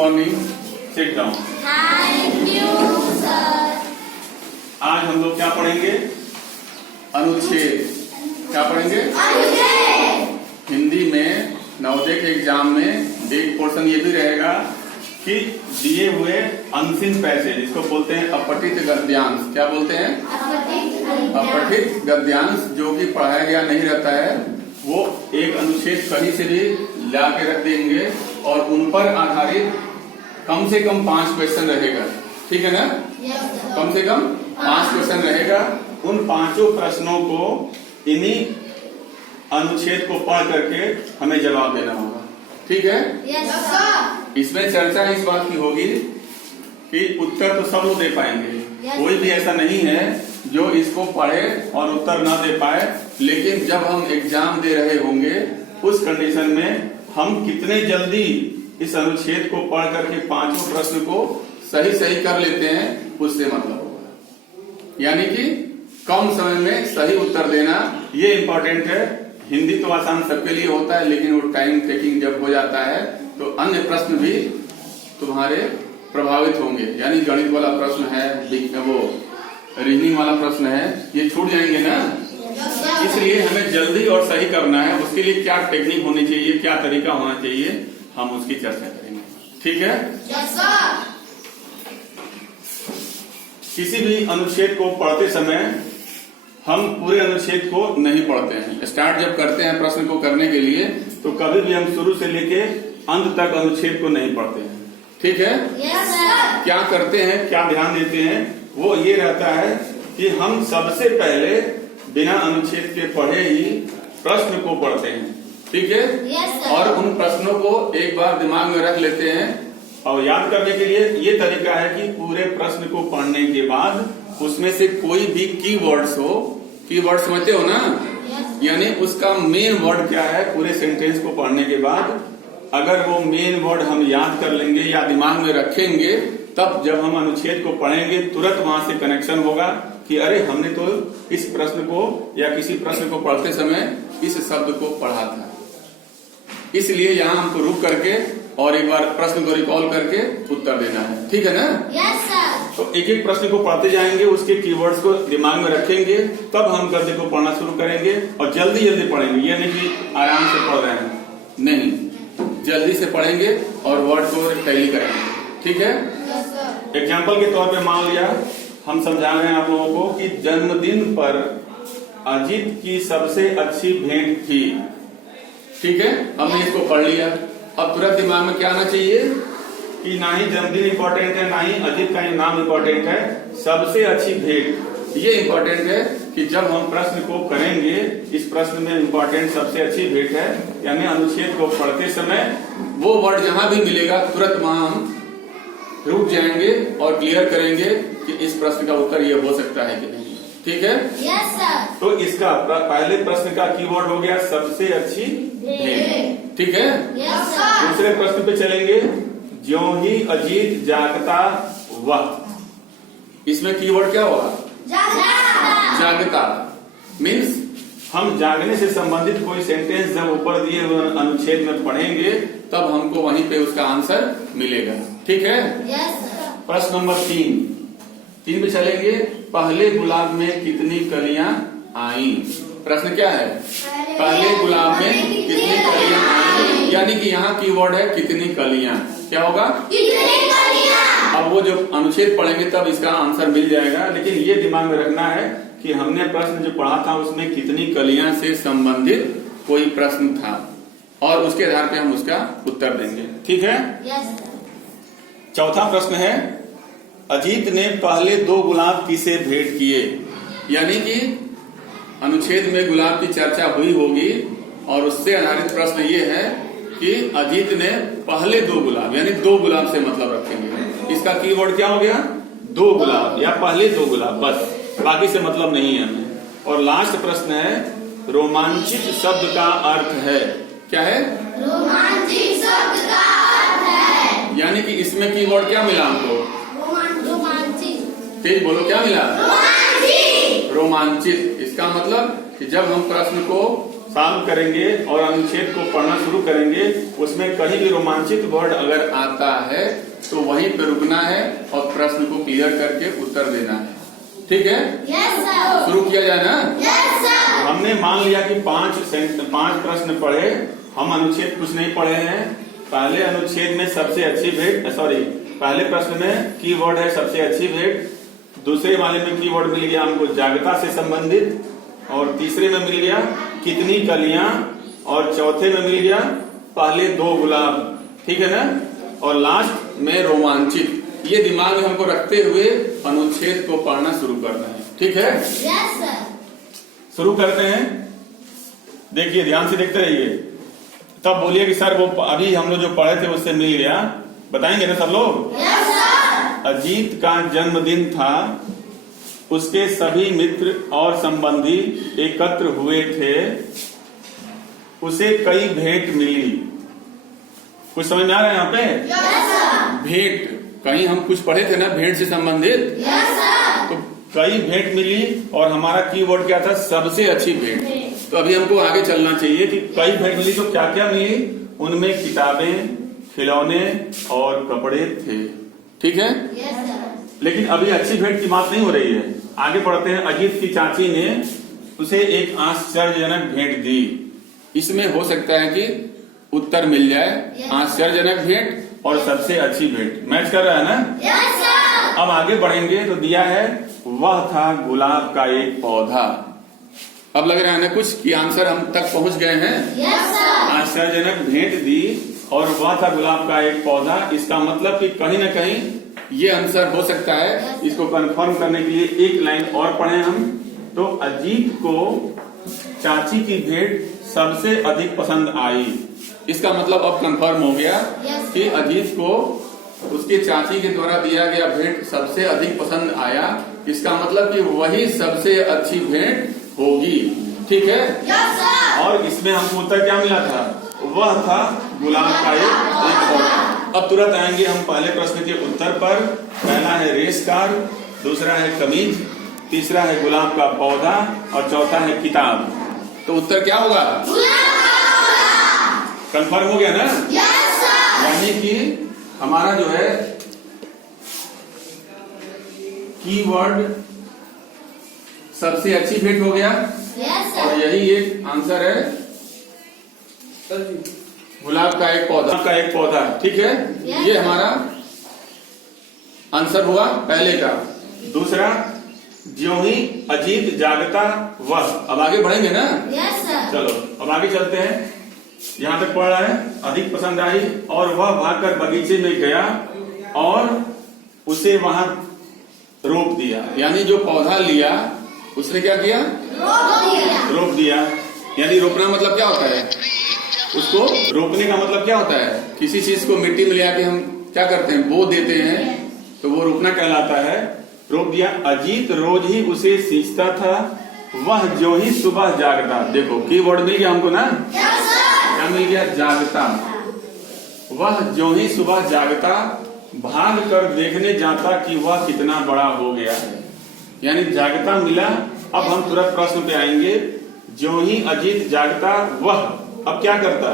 Morning, sit down. Thank you sir. आज हम लोग क्या पढ़ेंगे? अनुच्छेद। क्या पढ़ेंगे? अनुच्छेद। हिंदी में नवोदय के एग्जाम में एक पोर्शन ये भी रहेगा कि दिए हुए अनसीन पैसेज, इसको बोलते हैं अपठित गद्यांश। क्या बोलते हैं? अपठित गद्यांश, जो कि पढ़ाया गया नहीं रहता है, वो एक अनुच्छेद कहीं से भी ला के रख देंगे और उन पर आधारित कम से कम 5 क्वेश्चन रहेगा। ठीक है ना? कम से कम 5 क्वेश्चन रहेगा। उन 5 प्रश्नों को इन्हीं अनुच्छेद को पढ़ करके हमें जवाब देना होगा। ठीक है? इसमें चर्चा इस बात की होगी कि उत्तर तो सब लोग दे पाएंगे, कोई भी ऐसा नहीं है जो इसको पढ़े और उत्तर ना दे पाए। लेकिन जब हम एग्जाम दे रहे होंगे उस कंडीशन में हम कितने जल्दी इस अनुच्छेद को पढ़ करके 5 प्रश्न को सही कर लेते हैं, उससे मतलब होगा। यानी कि कम समय में सही उत्तर देना, ये इम्पोर्टेंट है। हिंदी तो आसान सबके लिए होता है, लेकिन वो टाइम टेकिंग जब हो जाता है तो अन्य प्रश्न भी तुम्हारे प्रभावित होंगे। यानी गणित वाला प्रश्न है, वो रीजनिंग वाला प्रश्न है, ये छूट जाएंगे ना। इसलिए हमें जल्दी और सही करना है। उसके लिए क्या टेक्निक होनी चाहिए, क्या तरीका होना चाहिए, हम उसकी चर्चा करेंगे। ठीक है? किसी भी अनुच्छेद को पढ़ते समय हम पूरे अनुच्छेद को नहीं पढ़ते हैं। स्टार्ट जब करते हैं प्रश्न को करने के लिए तो कभी भी हम शुरू से लेके अंत तक अनुच्छेद को नहीं पढ़ते हैं। ठीक है? क्या करते हैं, क्या ध्यान देते हैं, वो ये रहता है कि हम सबसे पहले बिना अनुच्छेद के पढ़े ही प्रश्न को पढ़ते हैं। ठीक है? और उन प्रश्नों को एक बार दिमाग में रख लेते हैं। और याद करने के लिए ये तरीका है कि पूरे प्रश्न को पढ़ने के बाद उसमें से कोई भी कीवर्ड्स हो, कीवर्ड समझते हो ना, यानी उसका मेन वर्ड क्या है, पूरे सेंटेंस को पढ़ने के बाद अगर वो मेन वर्ड हम याद कर लेंगे या दिमाग में रखेंगे, तब जब हम अनुच्छेद को पढ़ेंगे तुरंत वहां से कनेक्शन होगा कि अरे हमने तो इस प्रश्न को या किसी प्रश्न को पढ़ते समय इस शब्द को पढ़ा था। इसलिए यहाँ हमको रुक करके और एक बार प्रश्न को रिकॉल करके उत्तर देना है। ठीक है ना? Yes sir. तो एक एक प्रश्न को पढ़ते जाएंगे, उसके कीवर्ड्स को दिमाग में रखेंगे, तब हम गद्य को पढ़ना शुरू करेंगे और जल्दी पढ़ेंगे। ये नहीं कि आराम से पढ़ रहे हैं, नहीं, जल्दी से पढ़ेंगे और वर्ड को टैली करेंगे। ठीक है? एग्जाम्पल के तौर पे मान लिया हम समझा रहे हैं आप लोगों को कि जन्मदिन पर अजीत की सबसे अच्छी भेंट थी। ठीक है? हमने इसको पढ़ लिया। अब तुरंत दिमाग में क्या आना चाहिए कि ना ही जन्मदिन इम्पोर्टेंट है, ना ही अजीत का नाम इम्पोर्टेंट है, सबसे अच्छी भेंट ये इम्पोर्टेंट है कि जब हम प्रश्न को करेंगे, इस प्रश्न में इम्पोर्टेंट सबसे अच्छी भेंट है, यानी अनुच्छेद को पढ़ते समय वो वर्ड जहां भी मिलेगा तुरंत वहां हम रुक जाएंगे और क्लियर करेंगे कि इस प्रश्न का उत्तर ये हो सकता है कि नहीं। ठीक है? Yes sir. तो इसका पहले प्रश्न का कीवर्ड हो गया सबसे अच्छी भेंट। ठीक है? Yes sir. दूसरे प्रश्न पे चलेंगे, ज्यों ही अजीत जागता वह। इसमें कीवर्ड क्या होगा? जागता मीन्स हम जागने से संबंधित कोई सेंटेंस जब ऊपर दिए हुए अनुच्छेद में पढ़ेंगे तब हमको वहीं पे उसका आंसर मिलेगा। ठीक है? Yes sir. प्रश्न नंबर 3 पे चलेंगे, पहले गुलाब में कितनी कलियां आई। प्रश्न क्या है? पहले गुलाब में कितनी कलियां आई, यानी कि यहाँ कीवर्ड है कितनी कलियां। क्या होगा? कितनी कलियां। अब वो जब अनुच्छेद पढ़ेंगे तब इसका आंसर मिल जाएगा, लेकिन ये दिमाग में रखना है कि हमने प्रश्न जो पढ़ा था उसमें कितनी कलियां से संबंधित कोई प्रश्न था और उसके आधार पे हम उसका उत्तर देंगे। ठीक है? Yes sir. चौथा प्रश्न है, अजीत ने पहले 2 गुलाब किसे भेंट किए। यानी कि अनुच्छेद में गुलाब की चर्चा हुई होगी और उससे आधारित प्रश्न ये है कि अजीत ने पहले 2 गुलाब, यानी 2 गुलाब से मतलब रखेंगे। इसका कीवर्ड क्या हो गया? 2 गुलाब या पहले 2 गुलाब, बस, बाकी से मतलब नहीं है हमें। और लास्ट प्रश्न है, रोमांचित शब्द का अर्थ है। क्या है? रोमांचित शब्द का अर्थ है। यानी कि इसमें कीवर्ड क्या मिला हमको? रोमांचित। तेज बोलो, क्या मिला? रोमांचित। रोमांचित। इसका मतलब कि जब हम प्रश्न को सॉल्व करेंगे और अनुच्छेद को पढ़ना शुरू करेंगे, उसमें कहीं भी रोमांचित वर्ड अगर आता है तो वहीं पे रुकना है और प्रश्न को क्लियर करके उत्तर देना है। ठीक है? Yes sir. शुरू किया जाए ना? Yes sir. हमने मान लिया कि पांच प्रश्न पढ़े, हम अनुच्छेद कुछ नहीं पढ़े हैं। पहले अनुच्छेद में सबसे अच्छी भेंट, पहले प्रश्न में कीवर्ड है सबसे अच्छी भेंट, दूसरे वाले में कीवर्ड मिल गया हमको जागता से संबंधित, और तीसरे में मिल गया कितनी कलियां, और चौथे में मिल गया पहले 2 गुलाब। ठीक है ना? और लास्ट में रोमांचित। ये दिमाग में हमको रखते हुए अनुच्छेद को पढ़ना शुरू करना है। ठीक है? Yes sir. शुरू करते हैं। देखिए, ध्यान से देखते रहिए, तब बोलिए कि सर वो अभी हम लोग जो पढ़े थे उससे मिल गया। बताएंगे ना सब लोग? Yes sir. अजीत का जन्मदिन था, उसके सभी मित्र और संबंधी एकत्र हुए थे, उसे कई भेंट मिली। कुछ समझ में आ रहा है यहाँ पे? Yes sir. भेंट, कहीं हम कुछ पढ़े थे ना भेंट से संबंधित, यस सर। तो कई भेंट मिली और हमारा कीवर्ड क्या था? सबसे अच्छी भेंट। तो अभी हमको आगे चलना चाहिए कि कई भेंट मिली तो क्या क्या मिली? उनमें किताबें, खिलौने और कपड़े थे। ठीक है? Yes sir. लेकिन अभी अच्छी भेंट की बात नहीं हो रही है, आगे पढ़ते हैं। अजीत की चाची ने उसे एक आश्चर्यजनक भेंट दी। इसमें हो सकता है कि उत्तर मिल जाए, आश्चर्यजनक भेंट और सबसे अच्छी भेंट। मैच कर रहा है ना? Yes sir. अब आगे बढ़ेंगे तो दिया है वह था गुलाब का एक पौधा। अब लग रहा है ना कुछ कि आंसर हम तक पहुंच गए हैं। Yes sir. आश्चर्यजनक भेंट दी और वह था गुलाब का एक पौधा। इसका मतलब कि कहीं ना कहीं ये आंसर हो सकता है। इसको कंफर्म करने के लिए एक लाइन और पढ़े हम। तो अजीत को चाची की भेंट सबसे अधिक पसंद आई। इसका मतलब अब कंफर्म हो गया कि अजीत को उसके चाची के द्वारा दिया गया भेंट सबसे अधिक पसंद आया। इसका मतलब कि वही सबसे अच्छी भेंट होगी। ठीक है? Yes sir. और इसमें हमको उत्तर क्या मिला था? वह था गुलाब का एक पौधा। अब तुरंत आएंगे हम पहले प्रश्न के उत्तर पर। पहला है रेस कार, दूसरा है कमीज, तीसरा है गुलाब का पौधा और चौथा है किताब। तो उत्तर क्या होगा? कंफर्म हो गया ना? Yes sir. यानी कि हमारा जो है कीवर्ड सबसे अच्छी भेंट हो गया। यस और सर। यही एक आंसर है, गुलाब का एक पौधा। ठीक है? ये हमारा आंसर हुआ पहले का। दूसरा, ज्यों ही अजीत जागता वह। अब आगे बढ़ेंगे ना? Yes sir. चलो अब आगे चलते हैं। यहाँ तक पढ़ रहा है, अधिक पसंद आई और वह भागकर बगीचे में गया और उसे वहां रोप दिया। यानी जो पौधा लिया उसने क्या किया? रोप दिया। यानी रोपना मतलब क्या होता है? उसको रोपने का मतलब क्या होता है? किसी चीज को मिट्टी में ले आके हम क्या करते हैं? बो देते हैं, तो वो रोपना कहलाता है। रोप दिया। अजीत रोज ही उसे सींचता था, वह जो ही सुबह जागता। देखो कीवर्ड मिल गया हमको ना? क्या मिल गया? जागता। वह जो ही सुबह जागता, भाग कर देखने जाता कि वह कितना बड़ा हो गया है। यानी जागता मिला। अब हम तुरंत प्रश्न पे आएंगे। जो ही अजीत जागता वह अब क्या करता?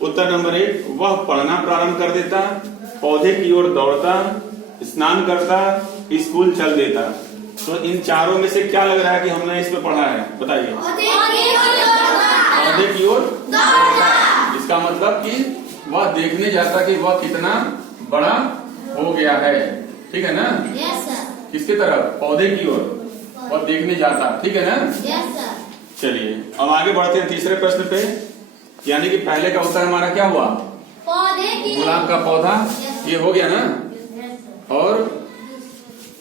उत्तर नंबर 1, वह पढ़ना प्रारंभ कर देता, पौधे की ओर दौड़ता, स्नान करता, स्कूल चल देता। तो इन चारों में से क्या लग रहा है कि हमने इसमें पढ़ा है? बताइए। पौधे की ओर दौड़ता। इसका मतलब कि वह देखने जाता कि वह कितना बड़ा हो गया है। ठीक है ना? Yes sir. किसके तरफ? पौधे की ओर और देखने जाता। ठीक है ना? Yes sir. चलिए अब आगे बढ़ते हैं तीसरे प्रश्न पे। यानी कि पहले का उत्तर हमारा क्या हुआ? पौधे की गुलाब का पौधा। ये हो गया ना? Yes sir. और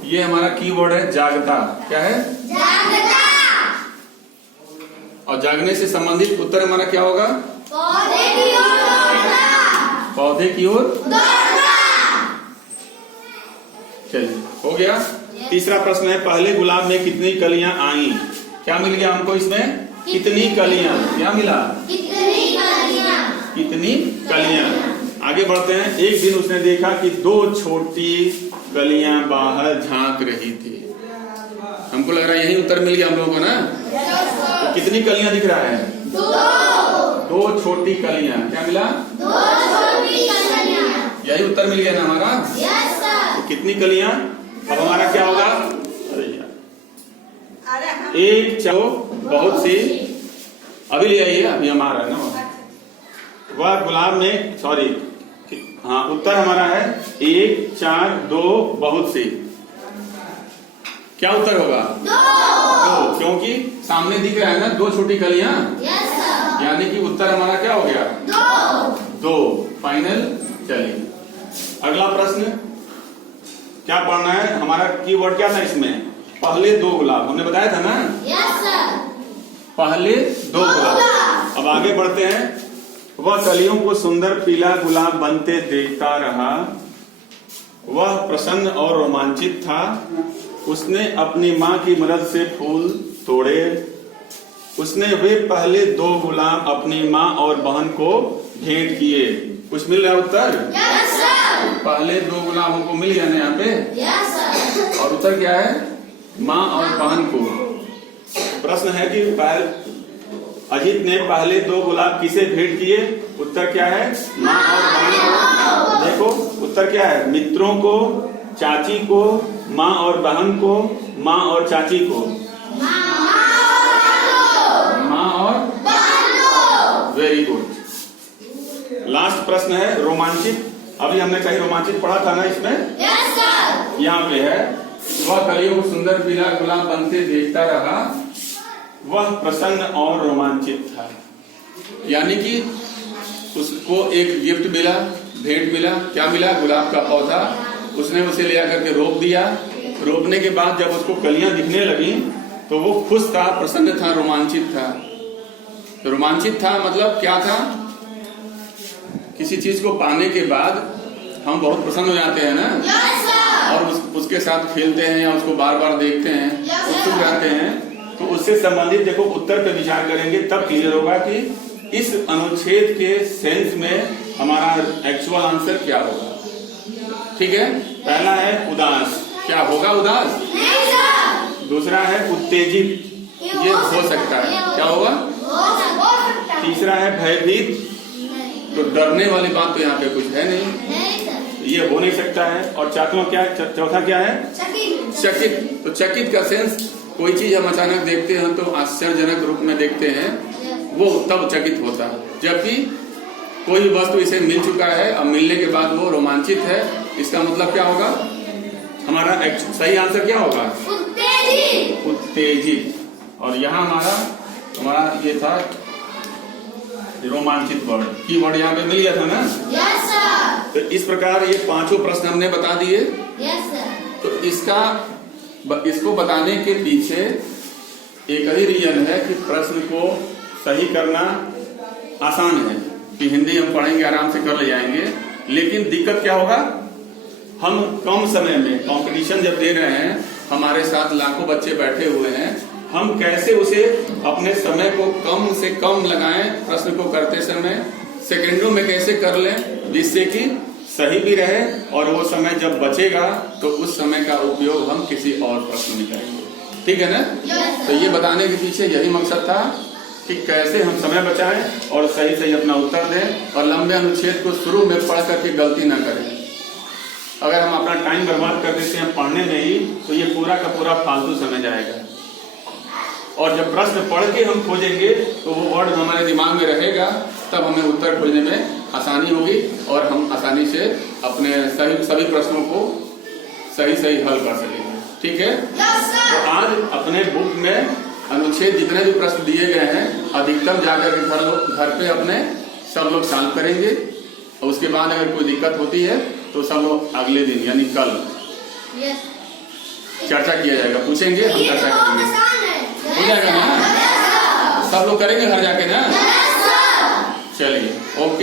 ये हमारा कीवर्ड है जागता। क्या है? जागता। और जागने से संबंधित उत्तर हमारा क्या होगा? पौधे की ओर दौड़ता। पौधे की ओर दौड़ता। चलिए हो गया। तीसरा प्रश्न है, पहले गुलाब में कितनी कलियां आई? क्या मिल गया हमको इसमें? कितनी कलियां। क्या मिला? कितनी कलियां। कितनी कलियां। आगे बढ़ते हैं। एक दिन उसने देखा कि 2 छोटी कलियां बाहर झांक रही थी। हमको लग रहा है यही उत्तर मिल गया हम लोगों को ना? तो कितनी कलियां दिख रहा है? दो छोटी कलियां। क्या मिला? दो छोटी कलियां। यही उत्तर मिल गया ना हमारा। Yes sir. तो कितनी कलियां? अब हमारा क्या होगा? अरे यार, एक चौ बहुत सी। अभी ले आइए, अभी हमारा ना वह गुलाब में, सॉरी, हाँ उत्तर हमारा है 1 4 2 बहुत सी। क्या उत्तर होगा? दो, क्योंकि सामने दिख रहा है ना 2 छोटी कलियां। Yes sir. यानी कि उत्तर हमारा क्या हो गया? दो। फाइनल। चलिए अगला प्रश्न क्या पढ़ना है? हमारा कीवर्ड क्या था इसमें? पहले 2 गुलाब। हमने बताया था ना? Yes sir. पहले 2 गुलाब। अब आगे बढ़ते हैं। वह कलियों को सुंदर पीला गुलाब बनते देखता रहा। वह प्रसन्न और रोमांचित था। उसने अपनी माँ की मदद से फूल तोड़े। उसने वे पहले 2 गुलाब अपनी माँ और बहन को भेंट किए। कुछ मिल रहा है उत्तर? Yes sir. पहले 2 गुलाब हमको मिल गया ना यहाँ पे। Yes sir. और उत्तर क्या है? माँ और बहन को। प्रश्न है कि अजीत ने पहले 2 गुलाब किसे भेंट किए? उत्तर क्या है? माँ और बहन को। देखो उत्तर क्या है? मित्रों को, चाची को, माँ और बहन को, माँ और चाची को। माँ और वेरी गुड। लास्ट प्रश्न है रोमांचित। अभी हमने कहीं रोमांचित पढ़ा था ना इसमें? Yes sir. यहाँ पे है वह कलियों को सुंदर पीला गुलाब बनते देखता रहा। वह प्रसन्न और रोमांचित था। यानी कि उसको एक गिफ्ट मिला, भेंट मिला। क्या मिला? गुलाब का पौधा। उसने उसे ले आकर के रोप दिया। रोपने के बाद जब उसको कलियां दिखने लगी तो वो खुश था, प्रसन्न था, रोमांचित था। तो रोमांचित था मतलब क्या था? किसी चीज को पाने के बाद हम बहुत प्रसन्न हो जाते हैं ना। Yes sir. और उसके साथ खेलते हैं या उसको बार बार देखते हैं, उत्सुक रहते हैं। तो उससे संबंधित देखो उत्तर पे विचार करेंगे तब क्लियर होगा कि इस अनुच्छेद के सेंस में हमारा एक्चुअल आंसर क्या होगा। ठीक है, पहला है उदास। क्या होगा? उदास। नहीं सर। दूसरा है उत्तेजित। ये हो सकता है। क्या होगा? हो सकता है। तीसरा है भयभीत। तो डरने वाली बात तो यहाँ पे कुछ है नहीं, नहीं सर। ये हो नहीं सकता है। और चौथा क्या है? चकित। तो चकित का सेंस कोई चीज हम अचानक देखते हैं तो आश्चर्यजनक रूप में देखते हैं, वो तब चकित होता है। जबकि कोई वस्तु इसे मिल चुका है, अब मिलने के बाद वो रोमांचित है। इसका मतलब क्या होगा? हमारा सही आंसर क्या होगा? उत्तेजित। उत्तेजित। और यहाँ हमारा ये था रोमांचित वर्ड। की वर्ड यहाँ पे मिल गया था ना? Yes sir. तो इस प्रकार ये 5 प्रश्न हमने बता दिए। Yes sir. तो इसको बताने के पीछे एक ही रीजन है कि प्रश्न को सही करना आसान है कि हिंदी हम पढ़ेंगे आराम से कर ले जाएंगे। लेकिन दिक्कत क्या होगा? हम कम समय में कंपटीशन जब दे रहे हैं, हमारे साथ लाखों बच्चे बैठे हुए हैं, हम कैसे उसे अपने समय को कम से कम लगाएं, प्रश्न को करते समय सेकंडों में कैसे कर लें जिससे कि सही भी रहे और वो समय जब बचेगा तो उस समय का उपयोग हम किसी और प्रश्न में करेंगे। ठीक है ना? तो ये बताने के पीछे यही मकसद था कि कैसे हम समय बचाएं और सही सही अपना उत्तर दें और लंबे अनुच्छेद को शुरू में पढ़ करके गलती ना करें। अगर हम अपना टाइम बर्बाद कर देते हैं पढ़ने में ही तो ये पूरा का पूरा फालतू समय जाएगा। और जब प्रश्न पढ़ के हम खोजेंगे तो वो वर्ड हमारे दिमाग में रहेगा, तब हमें उत्तर खोजने में आसानी होगी और हम आसानी से अपने सभी प्रश्नों को सही सही हल कर सकेंगे। ठीक है? तो आज अपने बुक में अनुच्छेद जितने भी प्रश्न दिए गए हैं अधिकतम जाकर के घर पे अपने सब लोग सॉल्व करेंगे। और उसके बाद अगर कोई दिक्कत होती है तो सब लोग अगले दिन यानी कल चर्चा किया जाएगा, पूछेंगे, हम चर्चा करेंगे। हो जाएगा ना? सब लोग करेंगे घर जाके ना? चलिए, ओके।